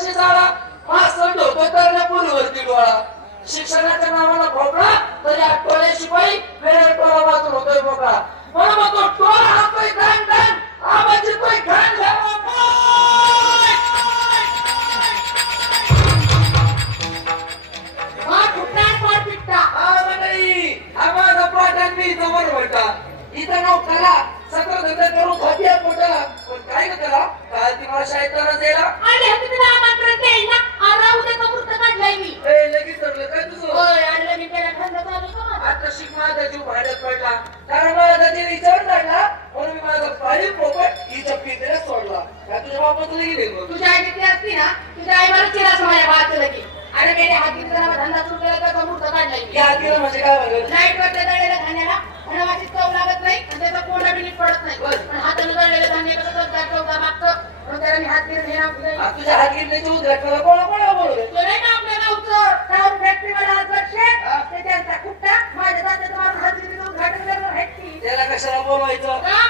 वर्षी झाला. मास्तर होतो तर ना पुरीवरती डोळा. शिक्षणाच्या नावाला भोपळा तरी आठवड्या शिपाई वेळ टोळा वाचून होतोय भोपळा. म्हणून मग तो टोळा हातोय माझ्या मारून हाजीरीचं उद्घाटन करणार आहेत की त्याला कशाला बोलवायचं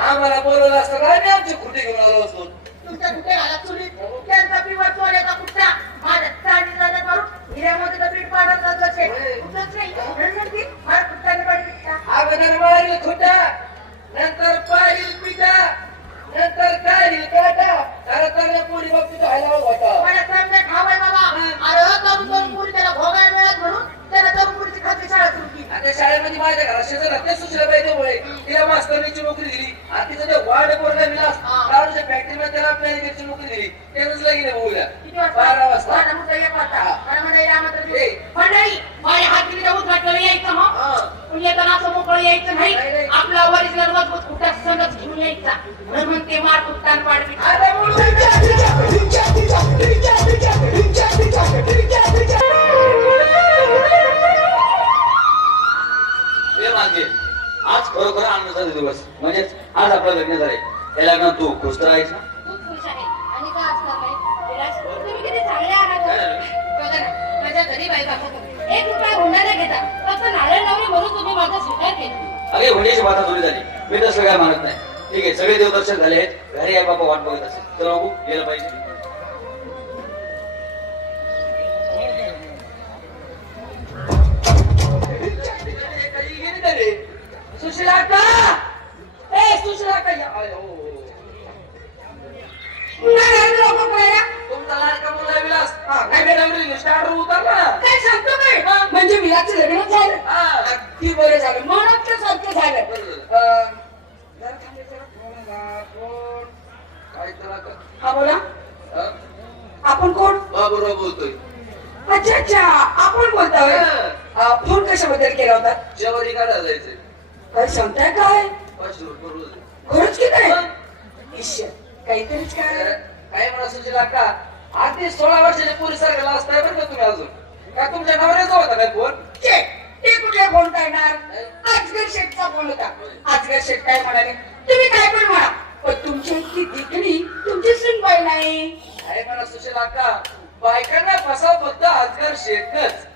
आम्हाला बोलवलं असतं काय आमची खुटी घेऊन आलो असतो तुमच्या कुठे घाला चुलीत त्यांचा पिवळ चोऱ्याचा कुट्टा माझ्या चांदी जात्यात मारून हिऱ्यामध्ये पीठ पाडत अध्यक्ष होय. कुठंच नाही रणनीती माझ्या कुट्टाने पाडी पिट्टा अगोदर मारील खुटा नंतर पाडील पिटा नंतर काढील काटा अरे चांगल्या पोरी बाबतीत व्हायला होता मला चांगलं खावाय बाबा अरे तरुण तरुण पुरी त्याला भोगायला मिळत म्हणून त्याला तरुण पुरीची खात्री शाळा सुरू केली आणि त्या शाळेमध्ये माझ्या घरा शेजार ते सुचल्या पाहिजे मुळे तिला मास्तरनीची नोकरी दिली आणि तिचं ते वार्ड पोरगा विलास हा. दारूच्या फॅक्टरीमध्ये त्याला मॅनेजरची नोकरी दिली ते नुसलं गेले बोलल्या बारा वाजता हा. हा. असं मोकळं यायचं नाही. आपला ओरिजिनल मजबूत कुठा संगच घेऊन यायचा म्हणून म्हणते मार कुठतान पाडवी आज खरोखर आनंदाचा दिवस. म्हणजेच आज आपलं लग्न झालंय. या लग्नात तू खुश तर आहेस ना खूप खुश आहे. आणि का असणार नाही विलास, तुम्ही किती चांगले आहात. काय झालं? हो. बघा ना माझ्या घरी बायका होत्या. एक रुपया हुंडा घेता. फक्त नारळ लावले म्हणून तुम्ही माझा स्वीकार केला. अगे हुंड्याची बाधा थोडी झाली. मी तसं काय मानत नाही. ठीक आहे सगळे देवदर्शन झाले आहेत. घरी आई बाबा वाट बघत असेल. चला बघू गेलं पाहिजे. बाबूराव बोलतोय. अच्छा अच्छा. आपण बोलतोय? हा. फोन कशाबद्दल केला होता? जेवारी काढायला जायचंय. काय सांगताय काय? पाचशे रुपये रोज. खरंच की काय. ईश्वर काहीतरीच काय? काय म्हणा सुशीला का आधी सोळा वर्षाच्या पोरी सारख्याला असताय बरं का तुम्ही अजून? का तुमच्या नवऱ्याचा होता काय फोन? ते फोन करणार? आजगर शेठचा फोन होता. आजगर शेठ काय म्हणाले? तुम्ही काय पण म्हणा. पण तुमची इतकी दिकणी तुमची सुनबाई नाही. काय म्हणा सुशीला का बायकांना फसाव फक्त आजकाल शेतकच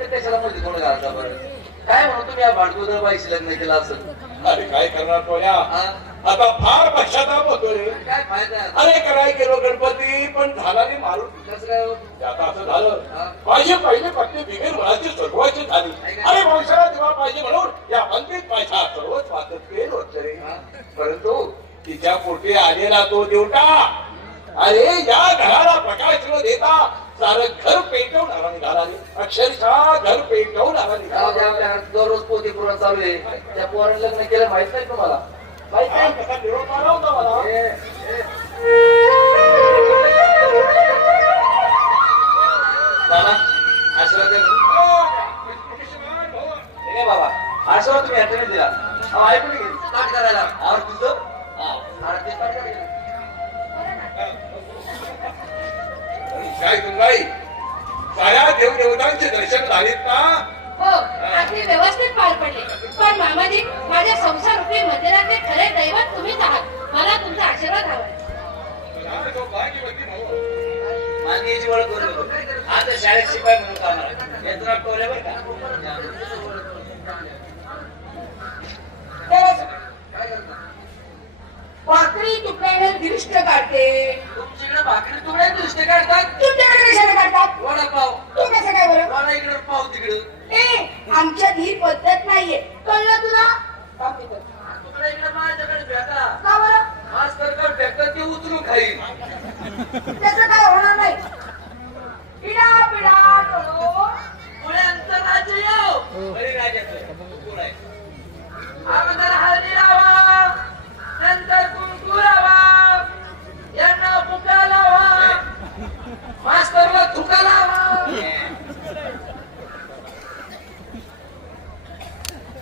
तर कशाला मध्ये कोण घालता बरं काय म्हणू तुम्ही या भांडगोदर बाईशी लग्न केलं असं अरे काय करणार थोड्या हा? आता फार पश्चाताप होतो रे काय फायदा? आहे? अरे कराय गेलो गणपती पण झाला नाही मारून कसं काय हो? आता असं. झालं. माझे पहिले पत्नी बिगर मुलाची सर्वाची झाली. अरे वंशाला दिवा पाहिजे म्हणून या पंक्तीत माझ्या सर्वच वाचत केलं होतं रे? परंतु तिच्या पोटी आलेला तो देवटा अरे या घराला प्रकाश न देता सारं घर पेटवणारा निघाला अक्षरशः घर पेटवणारा निघाला आपल्या दररोज पोती पुरण चालू आहे. त्या पोराने लग्न केलं माहीत नाही तुम्हाला? माहीत नाही? निरोप आला होता मला. शाळेत शिपाई म्हणून कामाला टोले बरं का? भाकरी तुकड्याने दृष्ट काढते. तुमच्याकडे भाकरी तुकडे दृष्टी काढतात? तुमच्याकडे कशाला काढतात? वडापाव. तू कसं काय बरं? वडा इकडे पाव तिकडं. ए आमच्यात ही पद्धत नाहीये. कळलं तुला. तुकडे इकडे माझ्याकडे भेटा का बरं? मास्तर का भेटत ते उचलून खाईल. त्याचं काय होणार नाही पिढा पिढा टळो. पुण्यांचं राज्य येऊ बरी राजाचं कोण आहे अगोदर हळदी लावा नंतर कुंकू लावा यांना बुका लावा मास्तरला थुका लावा आई आशीर्वाद बघू ना असा बसा जाईल काय?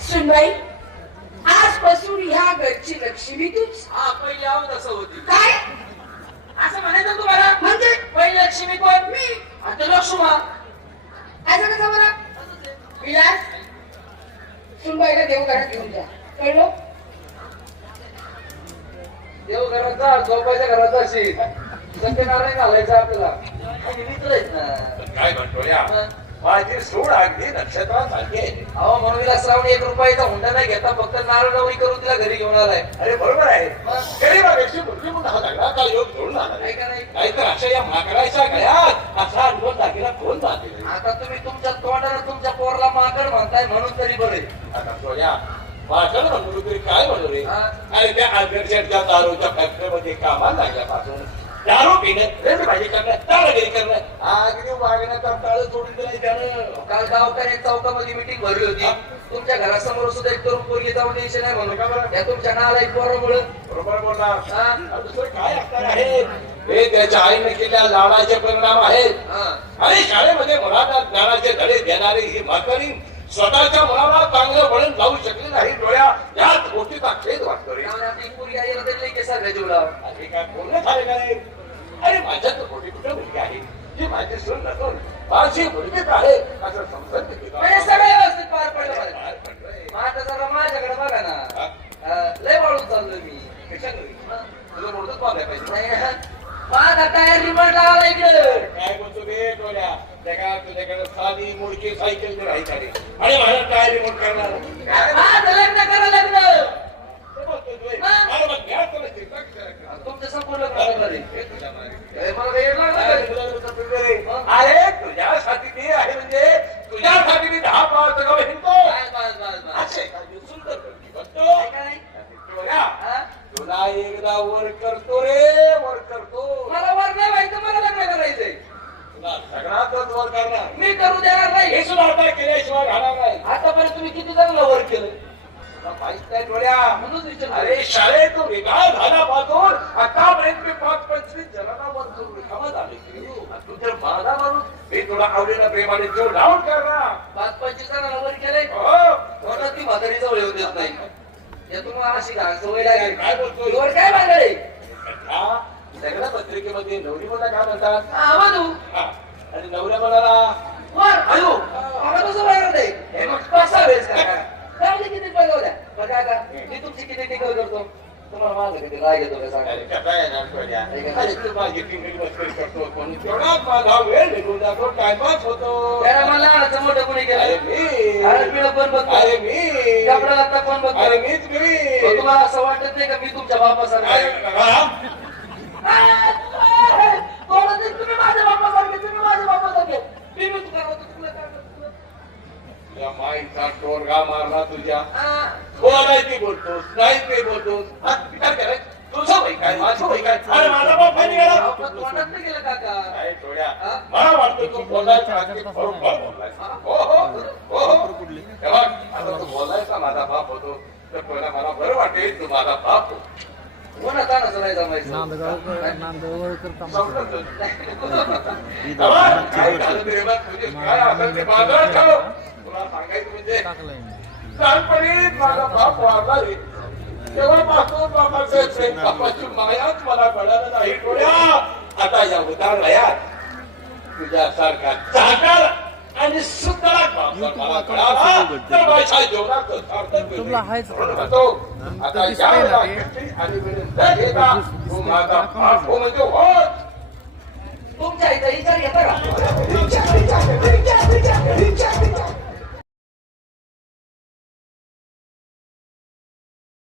सुनबाई आजपासून ह्या घरची लक्ष्मी तूच. पहिले आहोत असं होती. काय? असं म्हणायचं तुम्हाला? म्हणजे? पहिली लक्ष्मी कोण? मी. आता लक्ष्मा. असं कसं बरं विलास सुनबाईला देवघरात घेऊन जा. कळलं? देव घरात जा झोपायच्या घरात जाशील. सत्यनारायण घालायचं आपल्याला. काय म्हणतो या? माझी सोड अगदी नक्षत्रासारखी आहे. अहो म्हणून श्रावणी एक रुपयाचा हुंडा नाही घेता फक्त नारळवणी करून तिला घरी घेऊन आलाय. अरे बरोबर आहे. गरीबापेक्षा मुलगी म्हणून हा लागला का योग जोडून आला. आहे का नाही? नाहीतर अशा या माकडाच्या गळ्यात असा अनुभव दाखिला कोण दाखिला आता तुम्ही तुमच्या तोंडाला तुमच्या पोरला माकड म्हणताय म्हणून तरी बरे. आता तो या माकड म्हणतो तरी काय म्हणू रे. अरे त्या आगरच्या दारूच्या फॅक्टरीमध्ये कामाला लागल्यापासून सोडून त्यानं काल गावकऱ्या चौकामध्ये मिटिंग भरली होती. तुमच्या घरासमोर सुद्धा एक तरुण पोरगी जाऊन द्यायची नाही म्हणून. का बरं? या तुमच्या नाला पोरामुळे. बरोबर हा. दुसरं काय असणार आहे? हे. त्याच्या आईने केलेल्या लाडाचे परिणाम आहेत. आणि शाळेमध्ये मुलांना ज्ञानाचे धडे देणारी ही म्हातारी स्वतःच्या मुलाला चांगलं वळण लावू शकली नाही डोळ्या याच गोष्टीचा खेद वाटतो रे आपली पोरगी आईला तरी केसा गजवला अरे काय बोलणं झाले का नाही अरे माझ्या तर मोठी कुठं मुलगी आहे जी माझी सून नसून माझी मुलगीच आहे असं समजत नाही तुला. म्हणजे सगळं व्यवस्थित पार पडलं माझं. काय पडलंय? माझं जरा माझ्याकडे बघा ना हा? अं, लय वाळून चाललोय मी कशा घरी? बोलतोच पाहिलं पाहिजे माझा टायर रिमोट लावला इकडे काय बोलतो रे तुझ्याकडे साधी मुडकी सायकल राहायची. आणि माझा टायर रिमोट करणार माझं लग्न करा लग्न ते बोलतोय तू. अरे मग घ्या तुला चिंता कशाला? तुमचं संपूर्ण लग्न करणार आहे. हे तुझ्या मागे. हे मला वेळ लागला अरे का? तुला तुझं पिल्लू रे. अरे तुझ्यासाठी मी आहे म्हणजे तुझ्यासाठी मी दहा पाच गाव हिंडतो बस, बस, बस, बस. असे काही सुंदर गोष्टी करतो. काय का नाही? डोळ्या, हा? तुला एकदा वर करतो रे वर करतो मला वर नाही व्हायचं मला लग्न करायचंय तुला सगळ्यातच वर करणार मी करू देणार नाही हे सुद्धा आता केल्याशिवाय घालणार नाही आतापर्यंत तुम्ही किती चांगलं वर केलं तुला माहीत नाही डोळ्या म्हणून विचार अरे शाळेत वेगळा झाल्यापासून आतापर्यंत मी पाच पंचवीस जणांना वर करून रिकामा झाले तू जर माझा माणूस मी तुला आवडीला प्रेमाने जीव लावून करणार. पाच पंचवीस जणांना वर केलंय? हो. म्हणून ती म्हातारी जवळ येऊ देत नाही. या तुम्हाला अशी घाण सवय लागेल. काय बोलतोय? वर काय ह्या सगळ्या पत्रिकेमध्ये नवरी मुला काय म्हणतात हा. आणि नवऱ्या मुलाला वर. आयो आम्हाला कसं वर नाही. हे मग कसा पैसे मी तुमची किती करतो तुम्हाला माझं किती राग येतो का सांगा. पण त्याला मला लहानाचं मोठं कोणी केलं? पिढं कोण बघतो. अरे मी. कपडा आता कोण बघतो? अरे मीच मी. मग तुम्हाला असं वाटत नाही का मी तुमच्या बापासारखा आहे? हा? तुम्ही माझ्या बापासारखे तुम्ही माझ्या बापासारखे. मी मी तुला तुला करतो? या माईचा टोरगा मारला तुझ्या. हा. बोलायची बोलतोस नाही ते बोलतोस हा, विचार कराय तुझं वय काय? माझं वय काय? अरे माझा बाप खाली गेला अहो, पण तोंडात नाही गेलं काका? काय डोळ्या हा? मला वाटतं तू बोलायचा अगदी बरोबर बोललाय हो? हो हो हो. हे बघ, आता तू बोलायचा माझा बाप होतो तर पहिला मला बरं वाटेल तू माझा बाप हो. नाही जमायचं? हे? काय झालं ते? बघ, म्हणजे काय असेल ते बाजूला ठेव. तुला सांगायचं म्हणजे लहानपणी माझा बाप वारला रे तेव्हापासून प्रेम, बापाची मायाच मला कळालं नाही. डोळ्या आता या उदाहरणात तुझ्यासारखा चाकर आणि सुंदर मला कळाला तर माझ्या जीवनाचं सार्थक होईल. म्हणून म्हणतो, आता या वाक्याची आणि विनंती घेता तू माझा बाप हो म्हणजे होत तुमच्या इथं विचार येतो